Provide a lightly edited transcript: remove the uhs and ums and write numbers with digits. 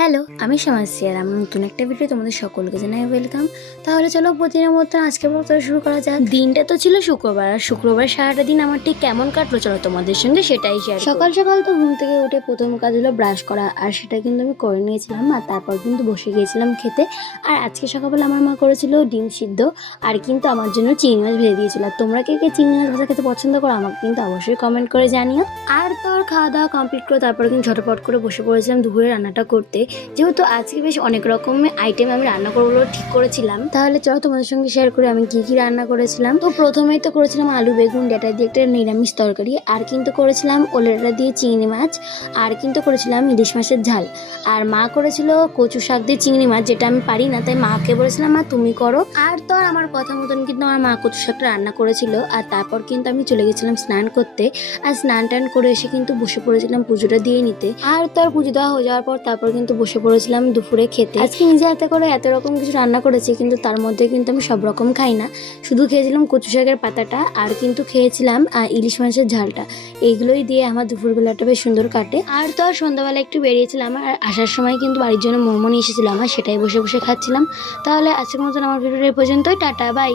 Hello, আমি সমাজসী আর আমার নতুন একটা ভিডিও তোমাদের সকলকে জানাই ওয়েলকাম। তাহলে চলো প্রতিদিনের মতো আজকের ব্লগটা শুরু করা যাক। দিনটা তো ছিল শুক্রবার, আর শুক্রবার সারাটা দিন আমার ঠিক কেমন কাটলো চলো তোমাদের সঙ্গে সেটাই শেয়ার। সকাল সকাল তো ঘুম থেকে উঠে প্রথম কাজ হলো ব্রাশ করা, আর সেটা কিন্তু আমি করে নিয়েছিলাম, আর তারপর কিন্তু বসে গিয়েছিলাম খেতে। আর আজকে সকালবেলা আমার মা করেছিল ডিম সিদ্ধ, আর কিন্তু আমার জন্য চিংড়ি মাছ ভেজে দিয়েছিল। আর তোমরা কে কে চিংড়ি মাছ ভাজা খেতে পছন্দ করো আমাকে কিন্তু অবশ্যই কমেন্ট করে জানিও। আর তোর খাওয়া দাওয়া কমপ্লিট করে তারপরে কিন্তু ঝটপট করে বসে পড়েছিলাম দুপুরে রান্নাটা করতে। যেহেতু আজকে বেশ অনেক রকমের আইটেম আমি রান্না করবো বলে ঠিক করেছিলাম, তাহলে চলো তোমাদের সঙ্গে শেয়ার করি আমি কি কি রান্না করেছিলাম। তো প্রথমেই তো করেছিলাম আলু বেগুন ডাঁটা দিয়ে একটা নিরামিষ তরকারি, আর কিন্তু করেছিলাম ওলের ডাঁটা দিয়ে চিংড়ি মাছ, আর কিন্তু করেছিলাম ইলিশ মাছের ঝাল। আর মা করেছিল কচু শাক দিয়ে চিংড়ি মাছ, যেটা আমি পারি না, তাই মাকে বলেছিলাম মা তুমি করো। আর তো আর আমার কথা মতন কিন্তু আমার মা কচু শাকটা রান্না করেছিল। আর তারপর কিন্তু আমি চলে গেছিলাম স্নান করতে, আর স্নান টান করে এসে কিন্তু বসে পড়েছিলাম পুজোটা দিয়ে নিতে। আর তো আর পুজো দেওয়া হয়ে যাওয়ার পর তারপর কিন্তু বসে পড়েছিলাম দুপুরে খেতে। আজকে নিজে হাতে করে এত রকম কিছু রান্না করেছি, কিন্তু তার মধ্যে কিন্তু আমি সব রকম খাই না। শুধু খেয়েছিলাম কচু শাকের পাতাটা, আর কিন্তু খেয়েছিলাম ইলিশ মাছের ঝালটা। এইগুলোই দিয়ে আমার দুপুরবেলাটা বেশ সুন্দর কাটে। আর তো আর সন্ধ্যাবেলা একটু বেরিয়েছিলাম, আর আসার সময় কিন্তু বাড়ির জন্য মোমো নিয়ে এসেছিলাম, আর সেটাই বসে বসে খাচ্ছিলাম। তাহলে আজকের মতন আমার ভিডিওটা এই পর্যন্তই, টাটা বাই।